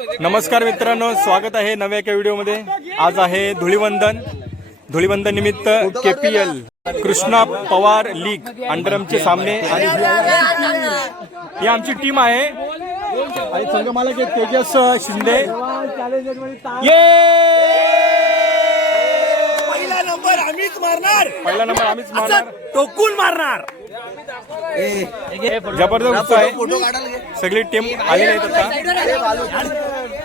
नमस्कार मित्रांनो, स्वागत आहे नव्या एका व्हिडिओमध्ये। आज आहे धुळीवंदन निमित्त KPL कृष्णा पवार लीग अंडरमचे सामने आणि ही आमची टीम आहे आणि संघमालक तेजस शिंदे। ये पहिला नंबर आम्हीच मारणार, टोकून मारणार। जबरदस्त आहे, सगळी टीम आलेली आहे।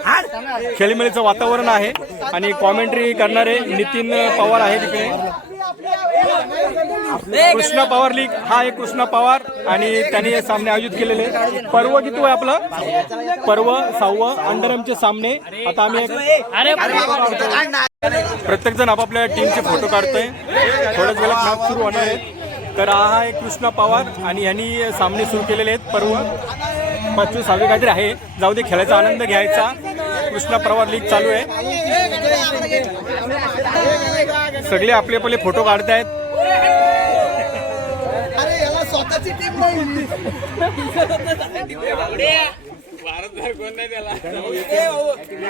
आता खेळीमेळीचं वातावरण आहे आणि कॉमेंट्री करणारे नितीन पवार आहे तिकडे। कृष्णा पवार लीग हा एक कृष्णा पवार आणि त्यांनी हे सामने आयोजित केलेले। पर्व किती आहे आपलं? पर्व 6वं अंडरमचे सामने। आता आम्ही प्रत्येक जण आपापल्या टीमचे फोटो काढतोय। थोड्याच वेळात मॅच सुरू होणार आहे। तर हा एक कृष्णा पवार आणि यांनी सामने सुरू केलेले आहेत। पर्व 25वे काहीतरी आहे, जाऊ दे, खेळायचा आनंद घ्यायचा। कृष्णा पवार लीग चालू आहे, सगळे आपले आपले फोटो काढतायत।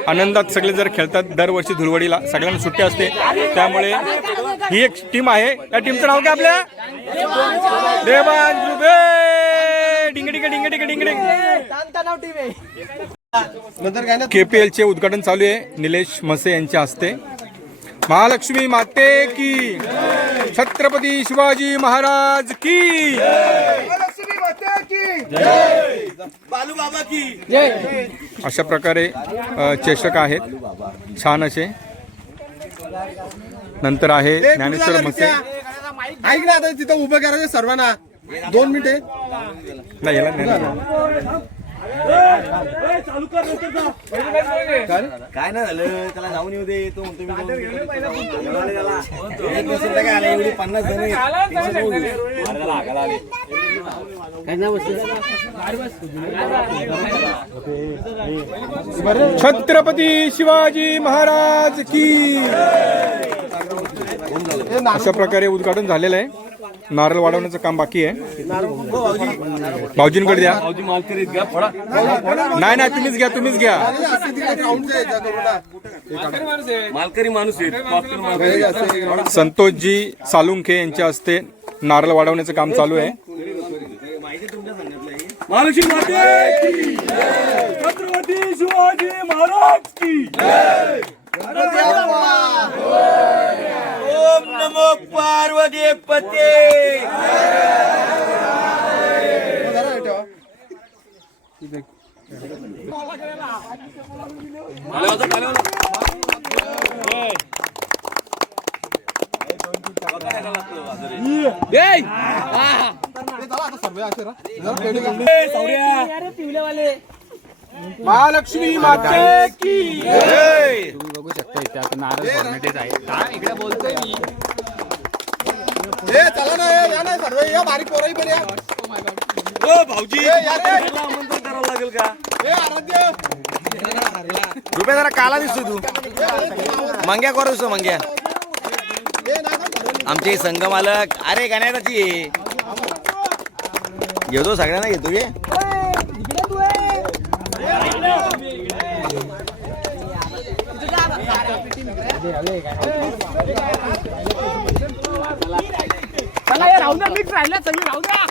आनंदात सगळे जर खेळतात। दरवर्षी धुळवडीला सगळ्यांना सुट्टी असते, त्यामुळे ही एक टीम आहे। या टीमचं नाव काय आपल्या? देवांश रुबे डिंगडिंग डिंगडिंग डिंगडिंग KPL चे उद्घाटन चालू आहे निलेश म्हसे यांच्या हस्ते। महालक्ष्मी माते की, छत्रपती शिवाजी महाराज की, बालू बाबा की जय। अशा प्रकारे चषक आहेत छान असे। नंतर आहे ज्ञानेश्वर म्हसे। ऐक ना, आता तिथं उभं करायचं सर्वांना 2 मिनिटे नाही याला काय नाही झालं, त्याला जाऊन येऊ दे। तो म्हणतो मी 50 जण। छत्रपती शिवाजी महाराज की। अशा प्रकारे उद्घाटन झालेलं आहे। नारळ वाढवण्याचं काम बाकी आहे। भाऊजींकडे द्या। नाही नाही, तुम्हीच घ्या। मालकरी माणूस संतोषजी सालुंखे यांच्या हस्ते नारळ वाढवण्याचं काम चालू आहे। महालक्ष्मी माते की, छत्रपती शिवाजी महाराज की। ओम नमो पार्वती पते। महालक्ष्मी माते की जय। तुम्ही बघू शकता इथे आता नारळ फॉर्मेटेड आहे। काय इकडे बोलतोय मी? चला ना, या ना सर्व, या बारीक पोराई पण या। ओ भाऊजी, आमंत्रण करावं लागेल का? आराध्य रुपये जरा काला दिसतो तू। मंग्या करू दिसतो मंग्या, आमचे संघ मालक। अरे गाण्याची घेतो, सगळ्यांना घेतो गे। चला यार, राहू द्या, मिक्स राहिला सगळं, राहू द्या।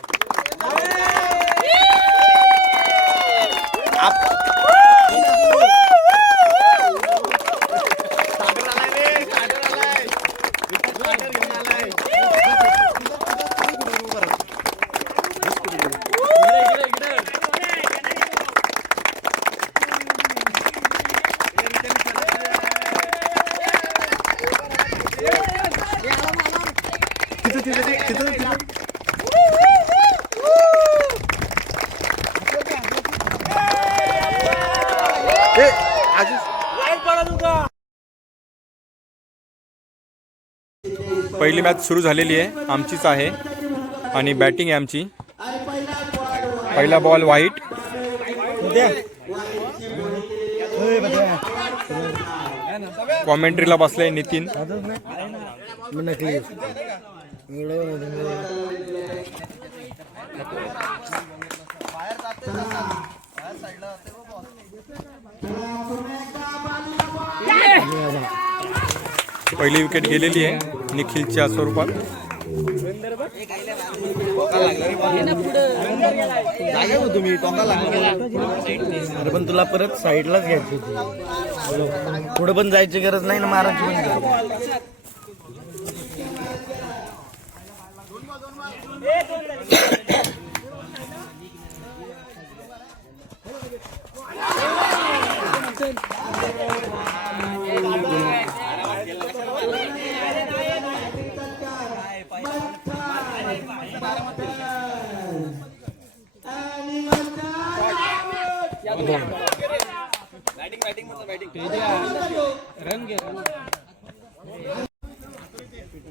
पहिली मॅच सुरू झालेली आहे, आमचीच आहे आणि बॅटिंग आहे आमची। पहिला बॉल व्हाईट। कॉमेंट्रीला बसलाय नितीन। बाहेर पहिली विकेट गेलेली आहे निखिलच्या स्वरूपात. तुम्ही टोका लागला अरे पण तुला परत साईडलाच घ्यायची होती. पुढे पण जायची गरज नाही ना मारायची पण गरज.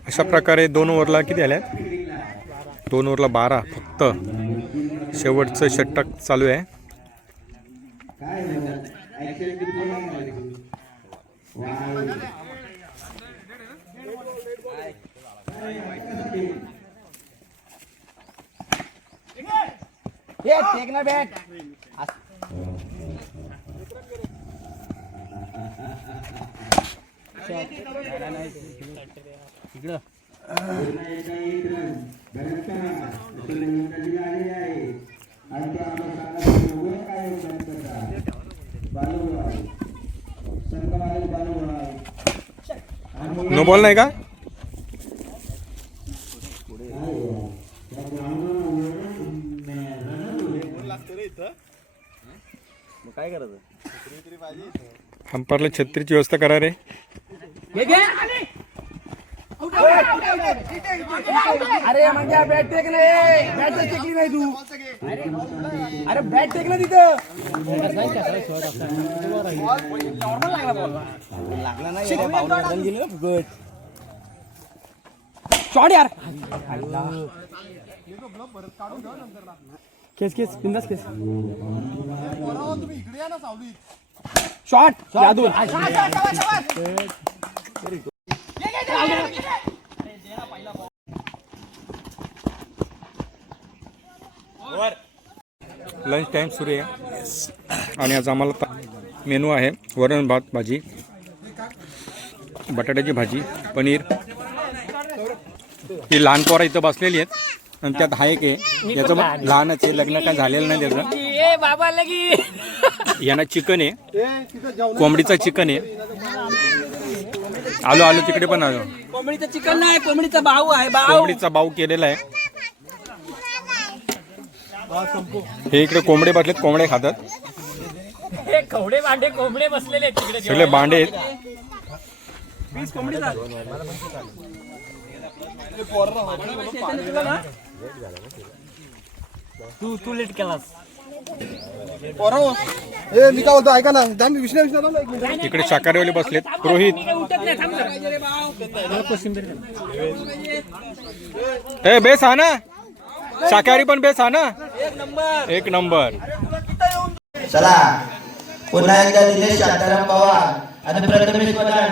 अशा प्रकारे 2 ओव्हरला किती आल्यात? 2 ओव्हरला 12 फक्त. शेवटचं षटक चालू आहे. नो बॉल नाही का? काय करायचं? अंपायरला छत्रीची व्यवस्था करा रे. अरे म्हणजे बॅट टेक नाही, बॅट टेकली नाही तू. अरे बॅट टेकलं तिथं. लागला नाही बाउंड्री गेली ना फुकट. शॉट यार. केस केस बिंदास केस. शॉट यादून. लंच टाइम सुरू आहे आणि आज आम्हाला मेनू आहे वरण भात भाजी, बटाट्याची भाजी, पनीर. ही लहान पोरं इथं बसलेली आहेत आणि त्यात हा एक आहे याचं लहानच आहे, लग्न काय झालेलं नाही त्याचं. यांना चिकन आहे, कोंबडीचं चिकन आहे. आलो तिकडे पण आलो. कोंबडीचं चिकन नाही, कोंबडीचा भाऊ आहे. कोंबडीचा बाऊ केलेला आहे. हे इकडे कोंबडे बसलेत, कोंबडे खातात. कवडे भांडे कोंबडे बसलेले आहेत तिकडे. सगळे भांडे आहेत. तू लेट केलास. मी काय बोलतो ऐका ना, इकडे शाकाहारीवाले बसलेत. रोहित ए बेस हा ना, शाकाहारी पण बेस हा ना. एक नंबर. चला पुन्हा एकदा दिनेश शांताराम पवार आणि प्रथमेश मदान.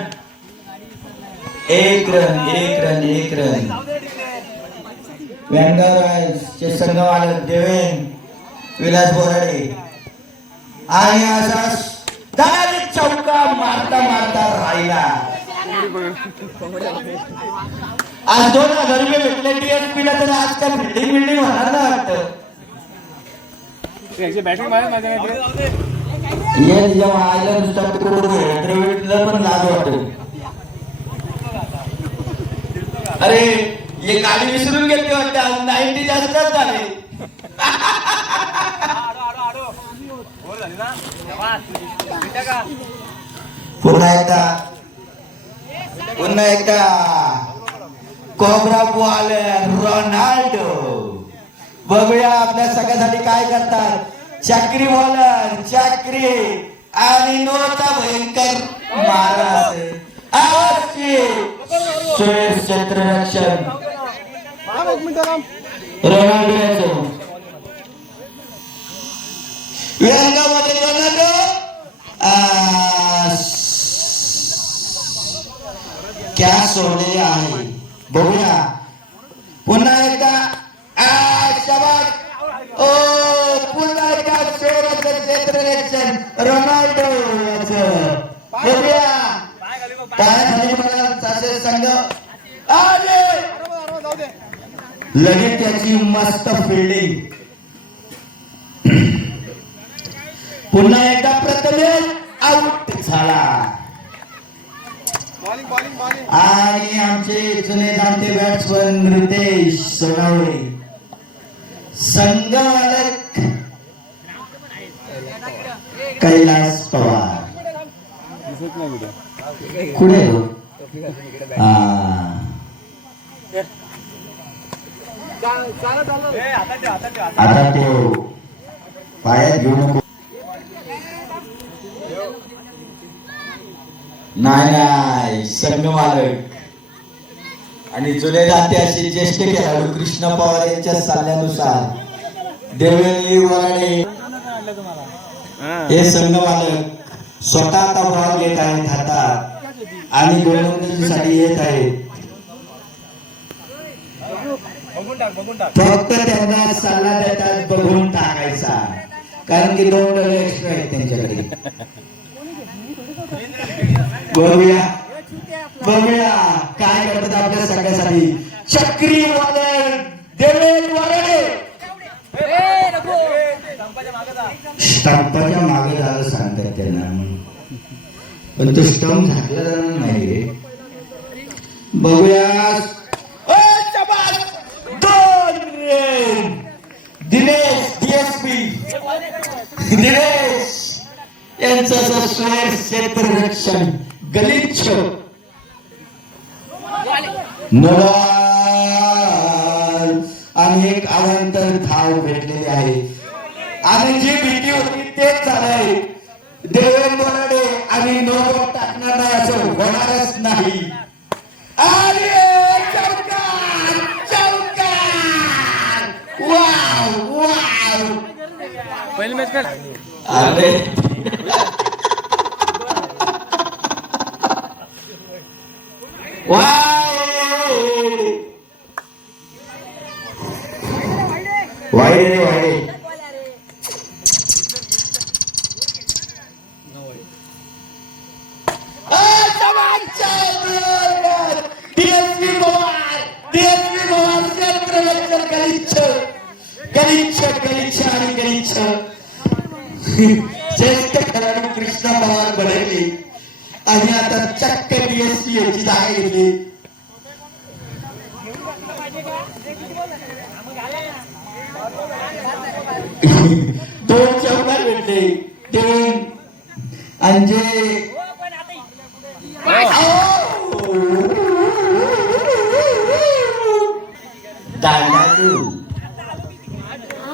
एक रन. व्यंगारायचे संघवाले देवेन विलास बोराडे आणि असा चौका मारता राहिला. आज 2000 रुपये भेटले टीएसपी ला, तर आज काय बिल्डिंग होणार ना वाटतं. जेव्हा आयला नुसता द्रविडला पण लाज वाटत. अरे हे गाडी विसरून गेले वाटतं. 90 जास्तच झाले. पुन्हा एकदा कोब्रा बॉल रोनाल्डो. बघूया आपल्या सगळ्यासाठी काय करतात. चक्री बॉलर चक्री आणि नोचा भयंकर मारा. क्षेत्ररक्षण रोनाल्डो यांगामध्ये रोनाल्डो क्या सोडले आहे. बघूया पुन्हा एकदा. शाबास. ओ पुन्हा एकदा क्षेत्ररक्षण रोनाल्डो. बघूया काय झाले मला सासे संघ आले लगेच त्याची मस्त फिल्डिंग पुन्हा एकदा प्रथमेश आउट झाला आणि आमचे जुने जाणते बॅट्समन रितेश सोनावळे संघमालक कैलास पवार कुठे हो? आता तो पायात घेऊ नको नाही संघमालक आणि जुने जाते असे ज्येष्ठ खेळाडू कृष्ण पवार यांच्या सल्ल्यानुसार देवेंद्र वराडे हे संघमालक स्वतः आता भाग घेत आहेत हातात आणि गोलंदाजीसाठी येत आहेत फक्त त्यांना सल्ला देतात बघून टाकायचा कारण की 2 डबल एक्स्ट्रा आहेत त्यांच्याकडे बघूया काय करतात आपल्या सगळ्यासाठी चक्रीवादळ देवेंद्र वराडे स्टंपाच्या मागे झालं सांगतात त्यांना पण तो स्टंप झाकला जाणार नाही रे बघूया दिनेश डीएसपी दिनेश यांचं स्क्वेअर क्षेत्ररक्षण गलिच्छ आणि एक अनंतर धाव भेटलेली आहे आणि जी भीती होती तेच झालंय देवेंद्र वराडे आणि नो टाकणार नाही असं होणारच नाही आणि पहिली मॅच काय अरे वाईडे गलिच्छ आणि गलिच्छ ज्येष्ठ खेळाडू कृष्ण पवार बनवले आणि आता चक्क डीएसपी याची जागा घेतली दोन चौकार भेटले दोन अंजे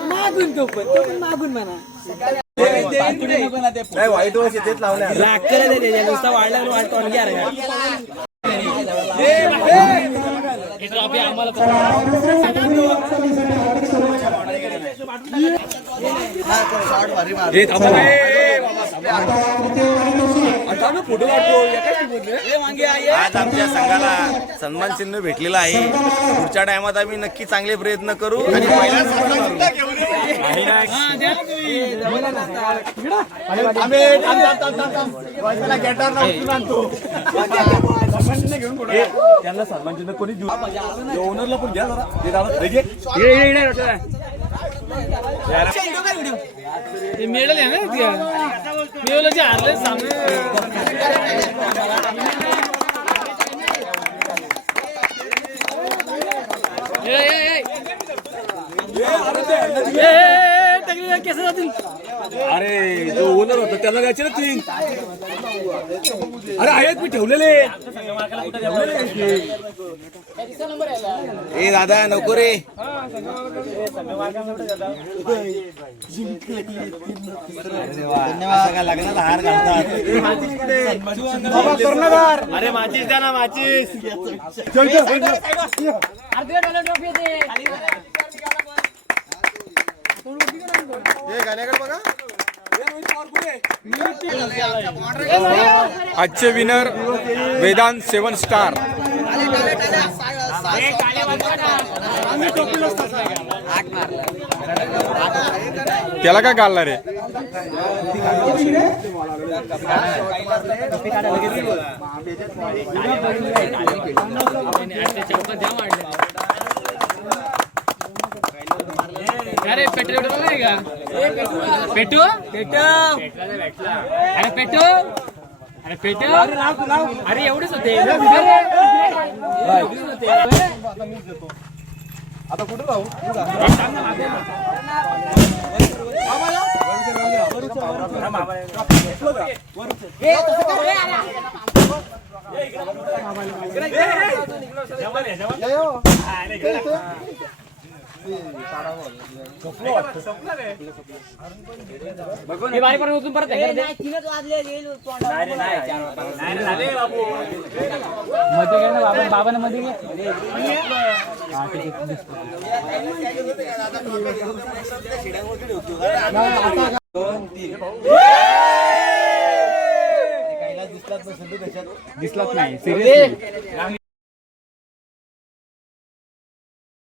मागून तो पण मागून म्हणा वाईट वर्ष तेच लावल्या नुसता वाढला वाढतो आज आमच्या संघाला सन्मान चिन्ह भेटलेला आहे पुढच्या टायमात आम्ही नक्की चांगले प्रयत्न करू आणि त्यांना सन्मान चिन्ह कोणी देऊ ओनरला पण घ्या मिळेल ना मिळवलं जे हारले कसं जातील अरे जो ओनर होता त्याला द्यायचे ना 3 अरे आहेत मी ठेवलेले ए दादा नको रे लग्नाला हार घालतात अरे माचीस द्या ना माचीस आजचे विनर वेदांत 7 स्टार आम्ही टोपी नसतात त्याला काय घालणार रे? अरे पेट्रोल नाही का? पेटू पेटू अरे पेटू अरे पेटू अरे एवढेच होते. आता कुठे राहू बारी पण उचलून परत मध्ये घे ना बाबा. बाबाने मध्ये घे. दिसलाच नाही सिरियसली.